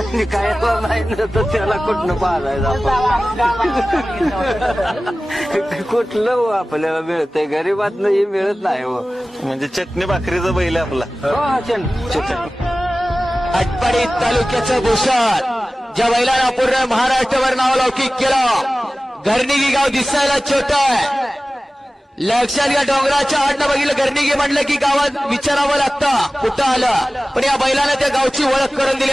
आणि काय नाही ना तर त्याला कुठनं पाहायचं आपण? कुठलं हो आपल्याला मिळतंय? गरीबात नाही मिळत नाही हो. म्हणजे चटणी भाकरीचा बैल आपला. हो, चल. आटपाडी तालुक्याचं भूषण ज्या बैलानं पूर्ण महाराष्ट्रावर नाव लौकिक केलं घरनिगी गाव दिसायला छोट आहे. लक्षात घ्या डोंगराच्या आडनं बघितलं घरनिगी म्हणलं की गावात विचारावं लागतं कुठं आलं. पण या बैलानं त्या गावची ओळख करून दिली.